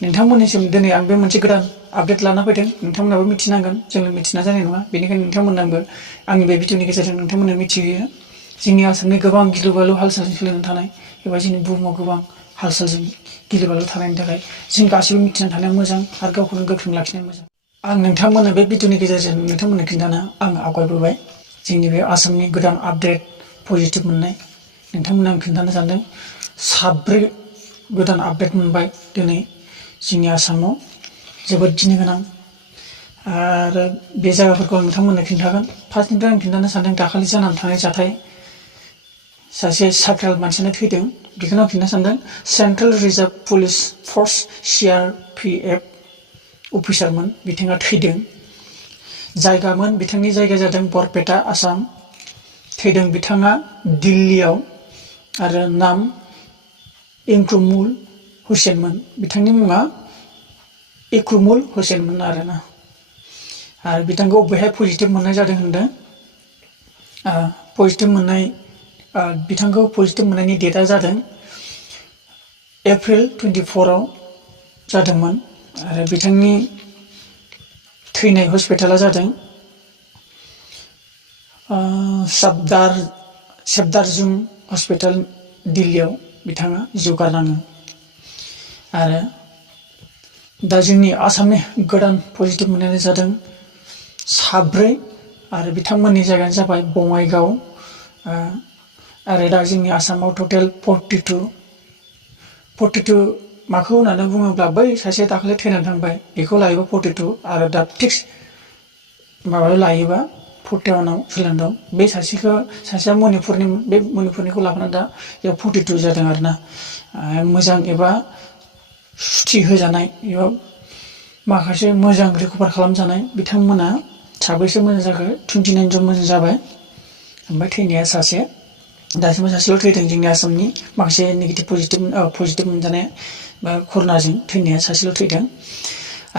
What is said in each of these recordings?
नोंथांमोननिसिम दिनै आं बे मोनसे गोदान आपडेट लाना फैदों। नोंथांमोनाबो मिथिनांगोन, जोंनो मिथिना जानाय नङा। बेनिखायनो नोंथांमोनाबो आंनि बे भिडिअनि गेजेरजों नोंथांमोननो मिथिहोयो। जोंनि आसामनि गोबां गिलु बालु हाल सालजों सोलिनानै थानाय एबा जोंनि बुहुमाव गोबां हाल सालजों गिलु बालु थानायनि थाखाय जों गासैबो मिथिनानै थानाया मोजां आरो गावखौनो गोख्रों लाखिनाया मोजां। आं नोंथांमोननो बे भिडिअनि गेजेरजों नोंथांमोननो खिन्थानो आं आवगायबोबाय। जोंनि बे आसामनि गोदान आपडेट पजिटिभ मोननाय नोंथांमोननो आं खिन्थानो सानदों। 7 गोदान आपडेट मोनबाय दिनै जोंनि आसामाव, जोबोद गिनो गोनां। आरो बे जायगाफोरखौ आं नोंथांमोननो खिन्थागोन। फार्स्टनिफ्राय आं खिन्थानो सानदों दाखालि जानानै थानाय जाथाय, सासे साख्राल मानसियानो थैदों। बेखौनो आं खिन्थानो सानदों। सेन्ट्रेल रिजार्भ पुलिस फर्स CRPF अफिसारमोन, बिथाङा थैदों। जायगामोन, बिथांनि जायगाया जादों बरपेटा, आसाम। थैदों बिथाङा दिल्लीयाव। आरो नाम इक्रमुल हुसैनमोन, बिथांनि मुङा इक्रमुल हुसैनमोन आरोना। आरो बिथांखौ बबेहाय पजिटिभ मोननाय जादों होनदों। पजिटिभ मोननाय बिथांखौ पजिटिभ मोननायनि डेटआ जादों एप्रिल 24 जादोंमोन। आरो बिथांनि थैनाय हस्पिटाला जादों जदwng हस्पिटाल, दिल्लीयाव बिथाङा जिउ गारनाङो। आरो दा जोंनि आसामनि गोदान पजिटिभ मोननायानो जादों 7। आरो बिथांमोननि जायगायानो जाबाय बङाइगाव। आरो दा जोंनि आसामाव टटेल 42 माखौ होननानै बुङोब्ला बै सासे दाखालि थैनानै थांबाय बेखौ लायोबा 42, आरो दा फिक्स माबायाव लायोबा 41आव सोलिनानै दं। बे सासेया मणिपुरनि, बे मणिपुरनिखौ लाफानानै दा बेयाव 42 जादों आरोना। मोजां एबा सुथि होजानाय एबा माखासे मोजां रिकभार खालामजानाय बिथांमोना साबैसे मोजां जाखो? 29 जन मोजां जाबाय। ओमफ्राय थैनाया सासे, दासिमबो सासेल' थैदों जोंनि आसामनि। माखासे नेगेटिभ पजिटिभ मोनजानाय बा कर'नाजों थैनाया सासेल' थैदों।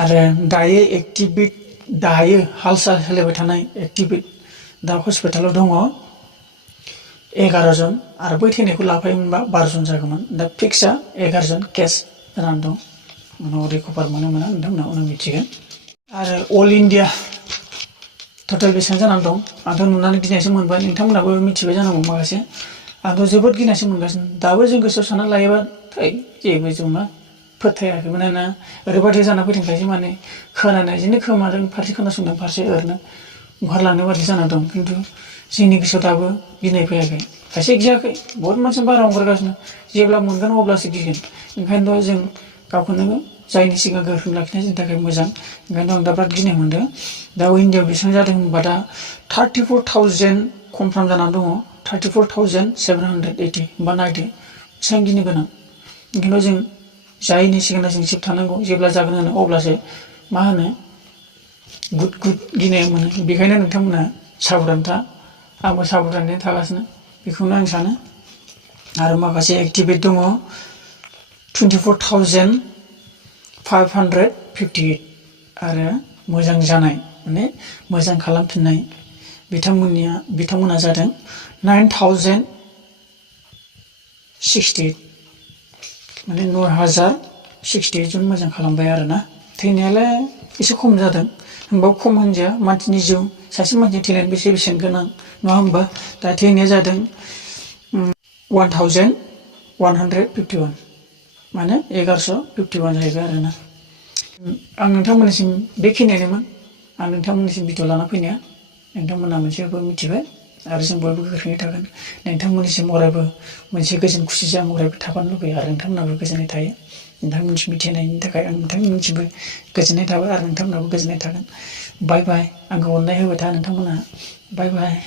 आरो दायो हाल साल सोलिबाय थानाय एक्टिभेट दा हस्पिटालाव दङ 11 जन। आरो बै थैनायखौ लाफायोमोनबा 12 जन जागौमोन। दा फिक्सआ 11 जन केस जानानै दं। उनाव रिकभार मोना नोंथांमोना उनाव मिथिगोन। आरो अल इण्डिया टटेल बेसेबां जानानै दं आंथ' नुनानै गिनायसो मोनबाय। नोंथांमोनाबो मिथिबाय जानांगौ माखासे। आंथ' जोबोद गिनायसो मोनगासिनो। दाबो जों गोसोआव साननानै लायोबा जेबो जोंना फोथायाखैमोन आरोना। ओरैबायदि जाना फैदों खायसे माने खोनानायजोंनो खोमाजों फारसे खोनासंदों, फारसे ओरैनो ओंखारलांनाय बादि जाना दं। खिन्थु जोंनि गोसोआव दाबो गिनाय फैयाखै। खायसे गियाखै, बहुत मानसिया बारा ओंखारगासिनो। जेब्ला मोनगोन अब्लासो गिगोन। ओंखायनोथ' जों गावखौनो जायनि सिगां गोख्रों लाखिनाया जोंनि थाखाय मोजां। ओंखायनोथ' आं दा बिराद गिनाय मोनदों। दा इण्डियाआव बेसेबां जादों होनबा दा 34,000 कनफार्म जानानै दङ। 34,780 बा 90। बेसेबां गिनो गोनां। ओंखायनो जों जायनि सिगां जों सेफ थानांगौ। जेब्ला जागोन होनो अब्लासो मा होनो गुद गिनाय मोनो। बेखायनो नोंथांमोना साबधान था। आंबो साबधानै थागासिनो, बेखौनो आं सानो। आरो माखासे एक्टिभेट दङ 24,558। आरो मोजां जानाय माने मोजां खालामफिननाय बिथांमोना जादों 9,068। माने 9,068 जन मोजां खालामबाय आरोना। थैनायालाय एसे खम जादों, होमबाबो खम होनजाया। मानसिनि जिउ, सासे मानसि थैनायनि बेसेन गोनां नङा होमबा? दा थैनाया जादों 1,151, माने 1151 जाहैबाय आरोना। आं नोंथांमोननिसिम बेखिनियानोमोन। आं नोंथांमोननिसिम भिडिअ लाना फैनाया। नोंथांमोना मोनसेबो मिथिबाय आरो जों बयबो गोख्रोङै थागोन। नोंथांमोननिसिम अरायबो मोनसे गोजोन खुसिजों आं अरायबो थाफानो लुबैयो। आरो नोंथांमोनाबो गोजोननाय थायो। नोंथांमोननिसिम मिथिहोनायनि थाखाय आं नोंथांमोननिसिमबो गोजोननाय थाबाय। आरो नोंथांमोनाबो गोजोननाय थागोन। बाय बाय। आंखौ अननाय होबाय था नोंथांमोना। बाय बाय।